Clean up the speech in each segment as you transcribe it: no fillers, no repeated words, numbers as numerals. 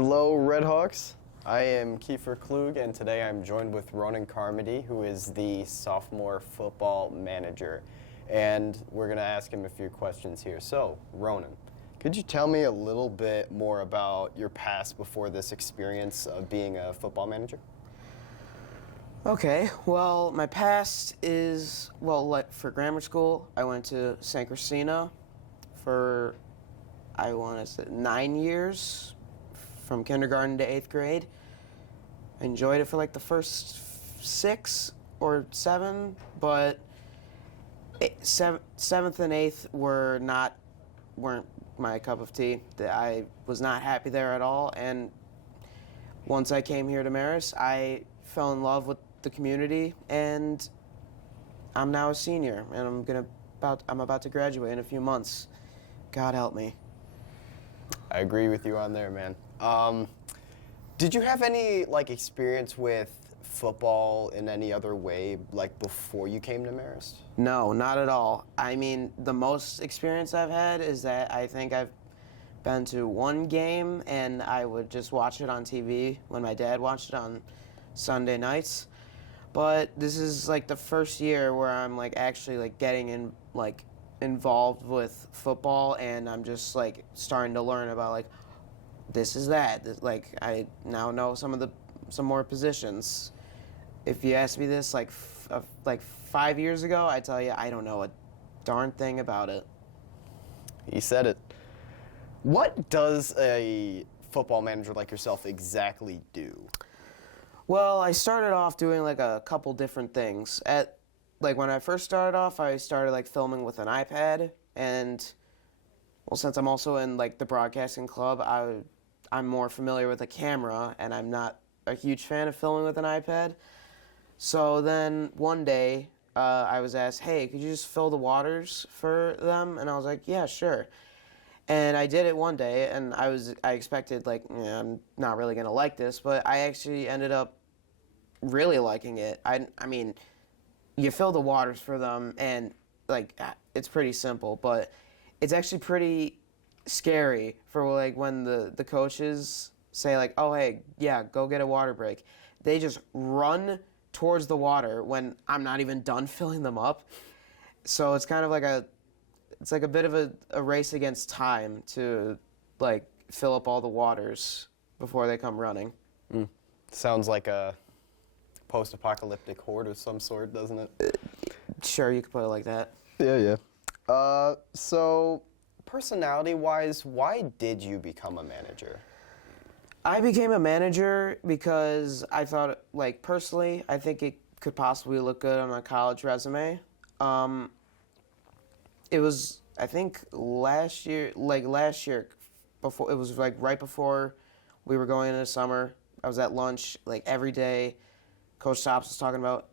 Hello, Redhawks. I am Kiefer Klug, and today I'm joined with Ronan Carmody, who is the sophomore football manager. And we're going to ask him a few questions here. So, Ronan, could you tell me a little bit more about your past before this experience of being a football manager? Okay, well, my past is, like for grammar school, I went to San Cristina for, I want to say, 9 years, from kindergarten to 8th grade. I enjoyed it for like the first 6 or 7, but 7th and 8th weren't my cup of tea. I was not happy there at all, and once I came here to Marist, I fell in love with the community, and I'm now a senior, and I'm about to graduate in a few months. God help me. I agree with you on there, man. Did you have any experience with football in any other way, before you came to Marist? No, not at all. I mean, the most experience I've had is that I think I've been to one game, and I would just watch it on TV when my dad watched it on Sunday nights. But this is the first year where I'm actually getting involved with football, and I'm just starting to learn about this is that. I now know some more positions. If you asked me this 5 years ago, I tell you I don't know a darn thing about it. He said it. What does a football manager like yourself exactly do? Well, I started off doing a couple different things. When I first started off, I started filming with an iPad, and since I'm also in the broadcasting club, I'm more familiar with a camera, and I'm not a huge fan of filming with an iPad. So then one day, I was asked, "Hey, could you just fill the waters for them?" And I was like, "Yeah, sure." And I did it one day, and I expected I'm not really gonna like this, but I actually ended up really liking it. I mean, you fill the waters for them, and it's pretty simple, but it's actually pretty scary for when the coaches say "Oh, hey, yeah, go get a water break." They just run towards the water when I'm not even done filling them up. So it's kind of it's a bit of a race against time to fill up all the waters before they come running. Sounds like a post-apocalyptic horde of some sort, doesn't it? Sure, you could put it like that. Yeah. So personality-wise, why did you become a manager? I became a manager because I thought, personally, I think it could possibly look good on a college resume. It was, I think, last year, before, it was right before we were going into summer. I was at lunch, every day. Coach Sops was talking about,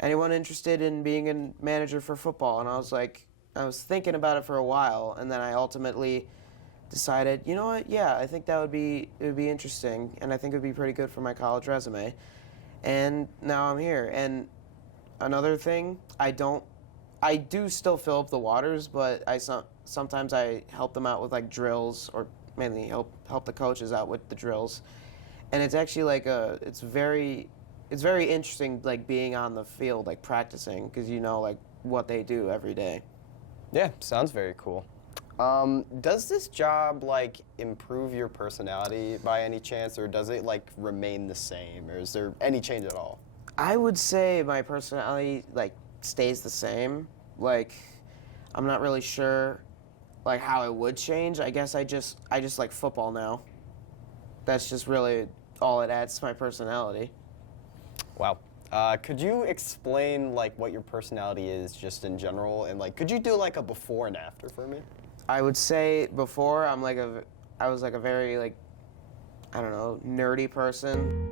anyone interested in being a manager for football? And I was thinking about it for a while, and then I ultimately decided, you know what, yeah, I think it would be interesting, and I think it would be pretty good for my college resume. And now I'm here. And another thing, I do still fill up the waters, but sometimes I help them out with drills, or mainly help the coaches out with the drills. And it's actually it's very interesting being on the field practicing, because you know what they do every day. Yeah, sounds very cool. Does this job improve your personality by any chance, or does it remain the same, or is there any change at all? I would say my personality stays the same. I'm not really sure how it would change. I guess I just like football now. That's just really all it adds to my personality. Wow. Could you explain what your personality is just in general, and could you do a before and after for me? I would say before I was a very I don't know, nerdy person.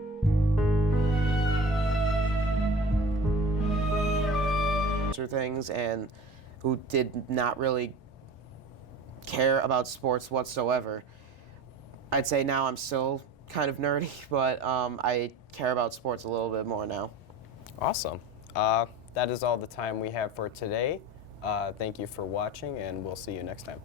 Things, and who did not really care about sports whatsoever. I'd say now I'm still kind of nerdy, but I care about sports a little bit more now. Awesome. That is all the time we have for today. Thank you for watching, and we'll see you next time.